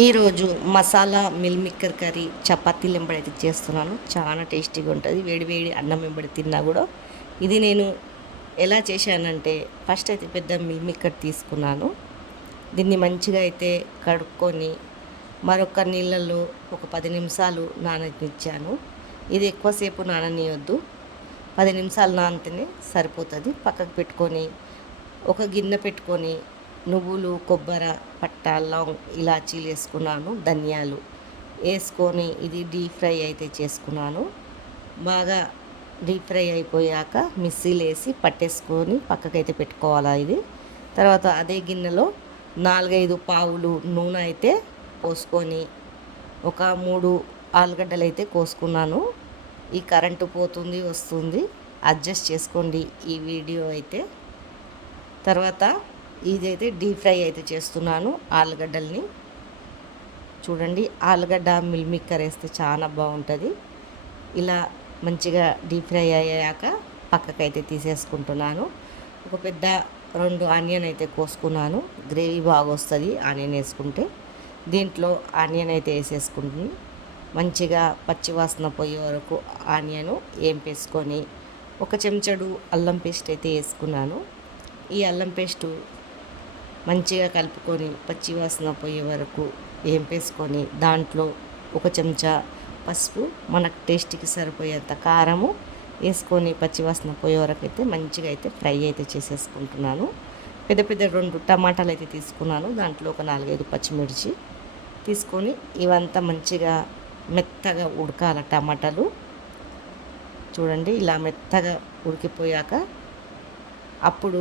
ఈరోజు masala meal maker curry చపాతీలు వెంబడి చేస్తున్నాను. చాలా టేస్టీగా ఉంటుంది. వేడి వేడి అన్నం వెంబడి తిన్నా కూడా. ఇది నేను ఎలా చేశానంటే, ఫస్ట్ అయితే పెద్ద మిల్ మేకర్ తీసుకున్నాను. దీన్ని మంచిగా అయితే కడుక్కొని మరొక నీళ్ళల్లో ఒక 10 నిమిషాలు నాననిచ్చాను. ఇది ఎక్కువసేపు నాననీయొద్దు, 10 నిమిషాలు నానితేనే సరిపోతుంది. పక్కకు పెట్టుకొని ఒక గిన్నె పెట్టుకొని నువ్వులు, కొబ్బరి, పట్ట, లవంగ్, ఇలాచీలు వేసుకున్నాను. ధనియాలు వేసుకొని ఇది డీప్ ఫ్రై అయితే చేసుకున్నాను. బాగా డీప్ ఫ్రై అయిపోయాక మిక్సీలో వేసి పట్టేసుకొని పక్కకైతే పెట్టుకోవాలి. ఇది తర్వాత అదే గిన్నెలో 4-5 పావులు నూనె అయితే పోసుకొని ఒక 3 ఆలుగడ్డలు అయితే కోసుకున్నాను. ఈ కరెంటు పోతుంది వస్తుంది, అడ్జస్ట్ చేసుకోండి ఈ వీడియో అయితే. తర్వాత ఇదైతే డీప్ ఫ్రై అయితే చేస్తున్నాను ఆలుగడ్డల్ని. చూడండి, ఆలుగడ్డ మిల్ మేకర్ వేస్తే చాలా బాగుంటుంది. ఇలా మంచిగా డీప్ ఫ్రై అయ్యాక పక్కకైతే తీసేసుకుంటున్నాను. ఒక పెద్ద 2 ఆనియన్ అయితే కోసుకున్నాను. గ్రేవీ బాగా వస్తుంది ఆనియన్ వేసుకుంటే. దీంట్లో ఆనియన్ అయితే వేసేసుకుంటుంది. మంచిగా పచ్చివాసన పోయే వరకు ఆనియన్ వేసుకొని ఒక చెంచాడు అల్లం పేస్ట్ అయితే వేసుకున్నాను. ఈ అల్లం పేస్టు మంచిగా కలుపుకొని పచ్చివాసన పోయే వరకు వేసుకొని దాంట్లో ఒక చెంచా పసుపు, మనకు టేస్ట్కి సరిపోయేంత కారము వేసుకొని పచ్చివాసన పోయే వరకు అయితే మంచిగా అయితే ఫ్రై అయితే చేసేసుకుంటున్నాను. పెద్ద పెద్ద 2 టమాటాలు అయితే తీసుకున్నాను. దాంట్లో ఒక 4-5 పచ్చిమిర్చి తీసుకొని ఇవంతా మంచిగా మెత్తగా ఉడకాల టమాటాలు. చూడండి, ఇలా మెత్తగా ఉడికిపోయాక అప్పుడు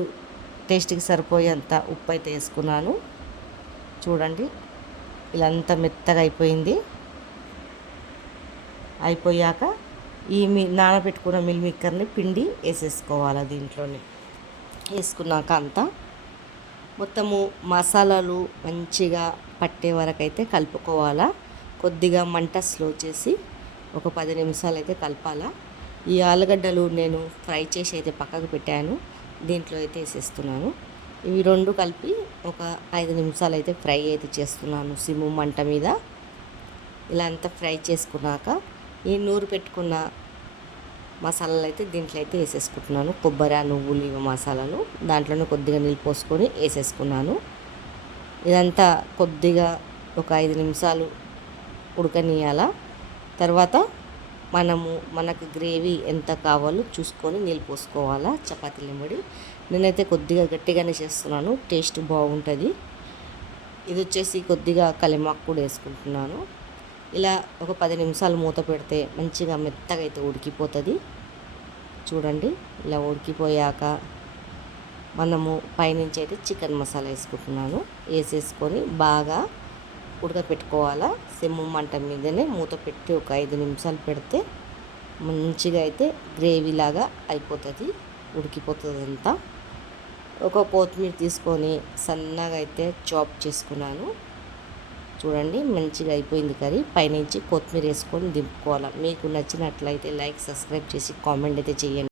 టేస్ట్కి సరిపోయేంత ఉప్పు అయితే వేసుకున్నాను. చూడండి, ఇలా అంతా మెత్తగా అయిపోయాక ఈ నానబెట్టుకున్న మిల్ మేకర్ని పిండి వేసేసుకోవాలి. దీంట్లోనే వేసుకున్నాక అంతా మొత్తము మసాలాలు మంచిగా పట్టే వరకు అయితే కలుపుకోవాలా. కొద్దిగా మంట స్లో చేసి ఒక 10 నిమిషాలు అయితే కలపాలా. ఈ ఆలుగడ్డలు నేను ఫ్రై చేసి అయితే పక్కకు పెట్టాను. దీంట్లో అయితే వేసేస్తున్నాను. ఇవి 2 కలిపి ఒక 5 నిమిషాలు అయితే ఫ్రై అయితే చేస్తున్నాను సిమ్ మంట మీద. ఇలా అంతా ఫ్రై చేసుకున్నాక ఈ నూరు పెట్టుకున్న మసాలాలు అయితే దీంట్లో అయితే వేసేసుకుంటున్నాను. కొబ్బరి, నువ్వులు, ఇవి మసాలాలు దాంట్లోనే కొద్దిగా నీళ్ళు పోసుకొని వేసేసుకున్నాను. ఇదంతా కొద్దిగా ఒక 5 నిమిషాలు ఉడకనీయాల. తర్వాత మనకు గ్రేవీ ఎంత కావాలో చూసుకొని నీళ్ళు పోసుకోవాలా చపాతీలు వెంబడి. నేనైతే కొద్దిగా గట్టిగానే చేస్తున్నాను, టేస్ట్ బాగుంటుంది. ఇది వచ్చేసి కొద్దిగా కలిమాకు కూడా వేసుకుంటున్నాను. ఇలా ఒక 10 నిమిషాలు మూత పెడితే మంచిగా మెత్తగా అయితే ఉడికిపోతుంది. చూడండి, ఇలా ఉడికిపోయాక మనము పైనుంచి అయితే చికెన్ మసాలా వేసుకుంటున్నాను. వేసేసుకొని బాగా ఉడకపెట్టుకోవాలా. సిమ్ మంట మీదనే మూత పెట్టి ఒక 5 నిమిషాలు పెడితే మంచిగా అయితే గ్రేవీ లాగా అయిపోతుంది, ఉడికిపోతుంది అంతా. ఒక కొత్తిమీర తీసుకొని సన్నగా అయితే చాప్ చేసుకున్నాను. చూడండి, మంచిగా అయిపోయింది కర్రీ. పైనుంచి కొత్తిమీర వేసుకొని దింపుకోవాలి. మీకు నచ్చినట్లయితే లైక్, సబ్స్క్రైబ్ చేసి కామెంట్ అయితే చేయండి.